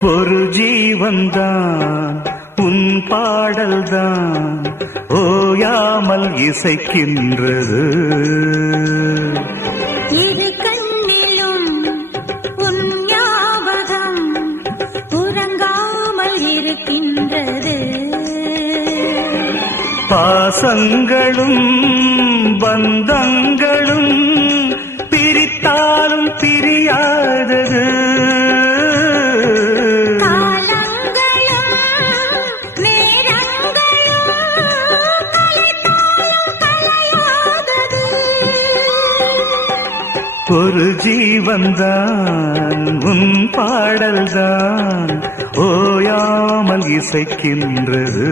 ஒரு ஜீவன்தான் உன் பாடல்தான் ஓயாமல் இசைக்கின்றது. இரு கண்ணிலும் உன் ஞாபகம் உறங்காமல் இருக்கின்றது. பாசங்களும் பந்தங்களும் பிரித்தாலும் பிரியாதது. ஒரு ஜீவன்தான் உன் பாடல்தான் ஓயாமல் இசைக்கின்றது.